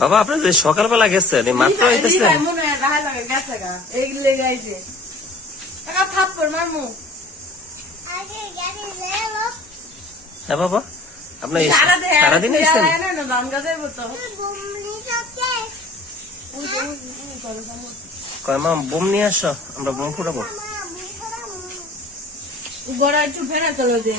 বাবা আপনি যে সকালবেলা গেছেন মাত্র হ্যাঁ বাবা আপনি সারাদিন এসছেন কয় মা বোম নিয়ে আসো আমরা বোম ফুটাবো বড় একটু ফেনা চলো যে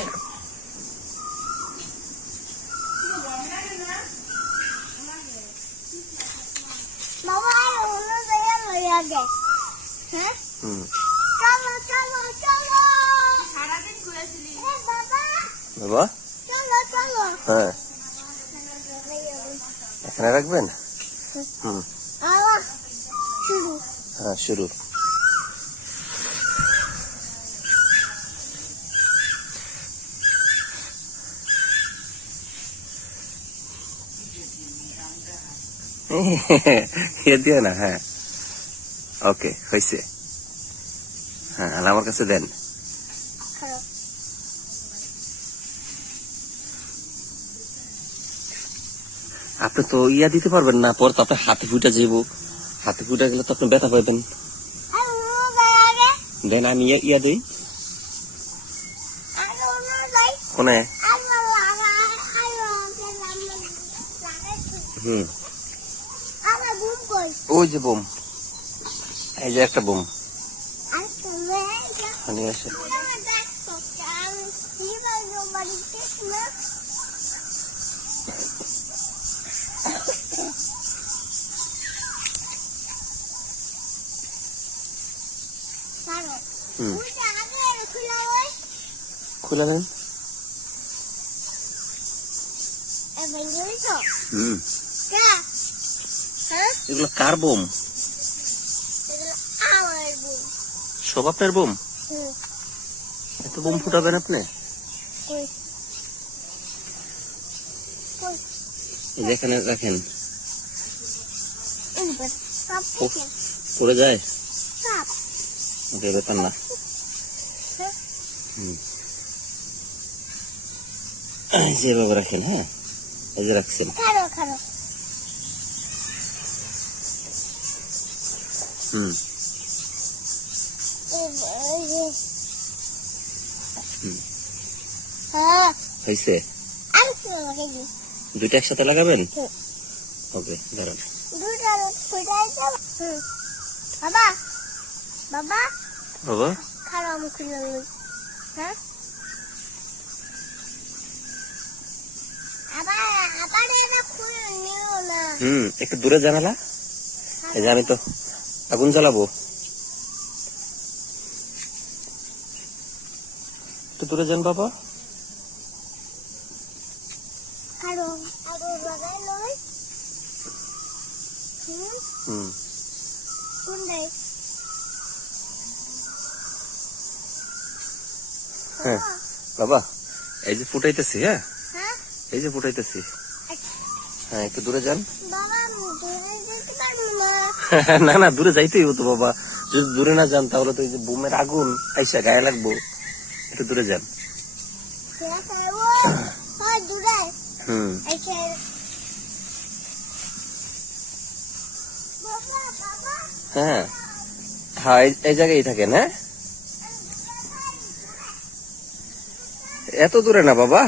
বাবা হ্যাঁ এখানে রাখবেন হ্যাঁ শুরু দিয়ে না হ্যাঁ ওকে হয়েছে হ্যাঁ আমার কাছে দেন আপনি তো ইয়া দিতে পারবেন না পর তো আপনার হাতে ফুটা যাবো হাতে ফুটা গেলে তো আপনি ব্যথা পাইবেন দেন আমি ইয়া দিই কোনে ওই যে বোম এই যে একটা বোম নিয়ে আসে খুলে দেন এগুলো কার বোম সব আপনার বোম এত বোম ফুটাবেন আপনি যেখানে রাখেন পড়ে যায় ব্যাপার না যেভাবে রাখেন হ্যাঁ এই যে রাখছেন হয়েছে দুইটা একসাথে লাগাবেন ওকে দাঁড়ান বাবা বাবা বাবা খারাপ আমি খুলে হ্যাঁ একটু দূরে জানালা এই যে আমি তো আগুন জ্বালাবো একটু দূরে যান বাবা হ্যাঁ বাবা এই যে ফুটাইতেছি হ্যাঁ এই যে ফুটাইতেছি হ্যাঁ একটু দূরে যান না না দূরে যাইতেই হতো বাবা যদি দূরে না যান তাহলে তো এই যে বোমের আগুন আইসা গায়ে লাগবো একটু দূরে যান হ্যাঁ হ্যাঁ এই জায়গায় থাকেন হ্যাঁ এত দূরে না বাবা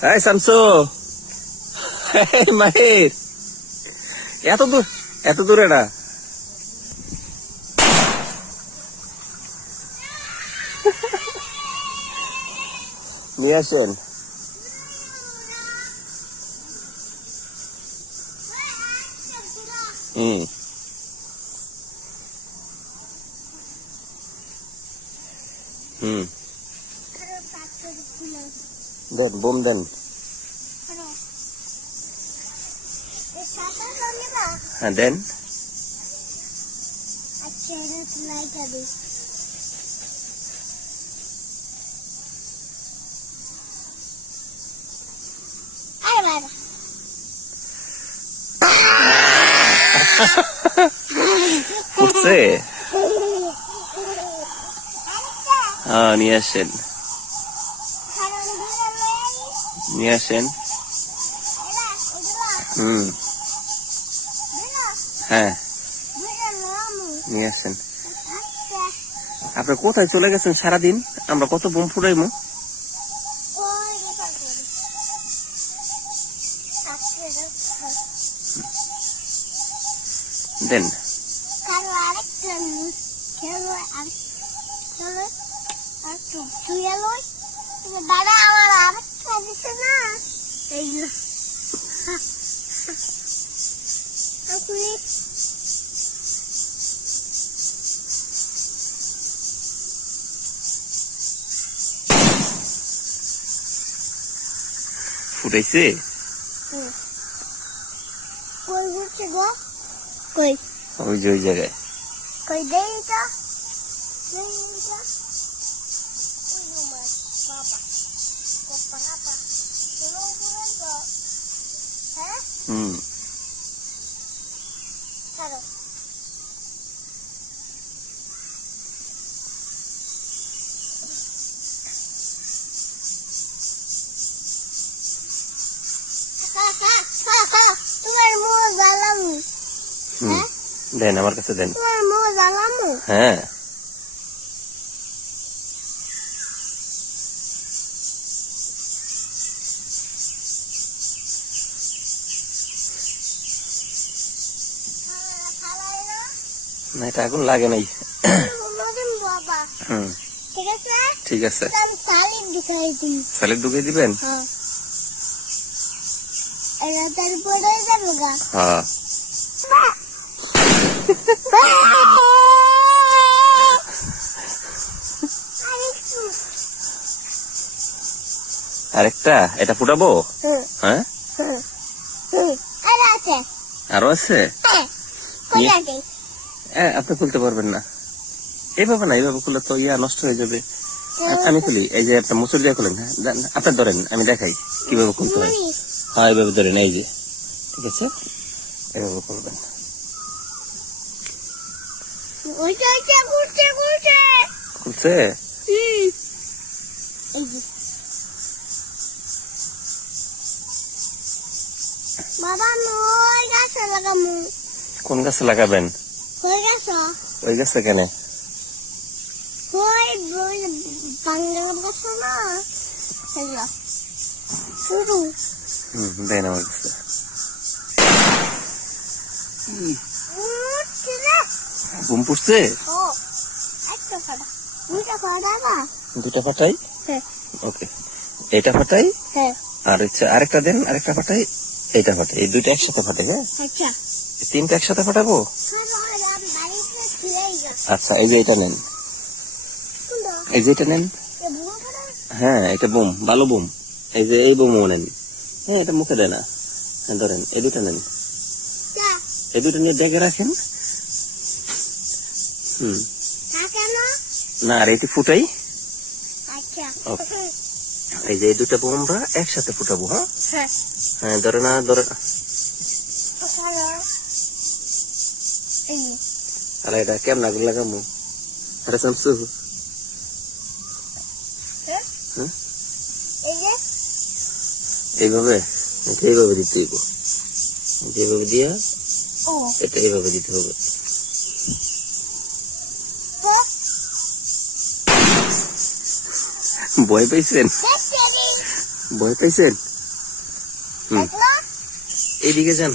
হাই শামসু মাহির এত দূরে না নিয়ে আসেন দেন বোম দেন হ্যাঁ দেন উঠছে নিয়ে আসেন নিয়ে আসেন। হুম, হ্যাঁ নিয়ে আসেন। আপনি কোথায় চলে গেছেন সারাদিন? আমরা কত বোম ফুটাইমু। দেন দাদা আমার আরেকটা দিছে না এইগুলো ফুটাইছে। কই হচ্ছে গো কই ওই যে ওই জায়গায়। কই দেই এটা দেই এটা ওই মাছ বাবা কপা আপা চলো করে তো হ্যাঁ হুম, চলো তোমার মুখ জ্বালাম হুম, দেন আমার কাছে দেন। তোমার মুখ জ্বালাম হ্যাঁ, না এটা আগুন লাগে নাই। বাবা হুম, ঠিক আছে ঠিক আছে। আমি তালিম দিখাই দিই স্যালাড ঢুকিয়ে দিবেন। হ্যাঁ এরা তারপরে যাবে গা হ্যাঁ, আরেকটা এটা ফুটাবো। হ্যাঁ, আর আছে আরো আছে। কই আছে আপনি খুলতে পারবেন না এইভাবে, না এইভাবে খুললে তো ইয়া নষ্ট হয়ে যাবে। আমি খুলি, এই যে একটা মুসুর দিয়ে খুলেন। হ্যাঁ, আপনি ধরেন, আমি দেখাই কিভাবে খুলতে হয়। হ্যাঁ এইভাবে ধরেন, এই যে ঠিক আছে, এভাবে খুলবেন। ওইটা ওইটা ঘুরছে ঘুরছে খুলছে। এই যে বাবা মই গাছে লাগামু কোন গাছে লাগাবেন? কই গাছ ওই গাছে কেন? কই বাংলা গাছ না সেগুলো শুরু দেন আমার কাছে। ঘুম পড়ছে। ও একটা ফাটা দুইটা ফাটা না দুটা ফাটাই। হ্যাঁ ওকে, এটা ফাটাই হ্যাঁ আর হচ্ছে আরেকটা দেন, আরেকটা ফাটাই, এইটা ফাটাই, এই দুইটা একসাথে ফাটাই। হ্যাঁ, আচ্ছা এই তিনটা একসাথে ফাটাবো। আচ্ছা, এই যে এটা নেন, এই যে এটা নেন। হ্যাঁ এটা বোম, ভালো বোম। এই যে এই বোমও নেন। হ্যাঁ এটা মুখে দেয় না। হ্যাঁ ধরেন, এই দুটা নেন, এই দুটা নিয়ে ডেকে রাখেন। হুম, না আর এটি ফুটাই। এই যে এই দুটা বোম আমরা একসাথে ফুটাবো। হ্যাঁ হ্যাঁ, ধরে না ধরে। আর এটা কেমন আগুন লাগামো? আরে শামসু, এইভাবে, এটা এইভাবে দিতে হইব, যেভাবে দিয়া এটা এইভাবে দিতে হবে। ভয় পাইছেন? ভয় পাইছেন? এইদিকে যান।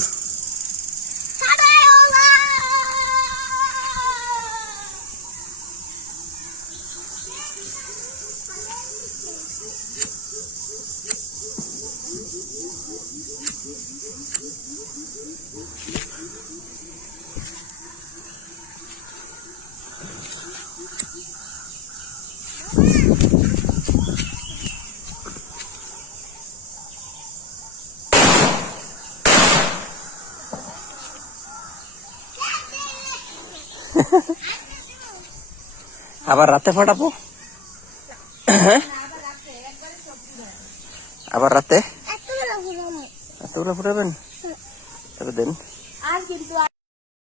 আবার রাতে ফাটাবো। আবার রাতে এতগুলো ফুটাবেন? তবে দেন। আর কিন্তু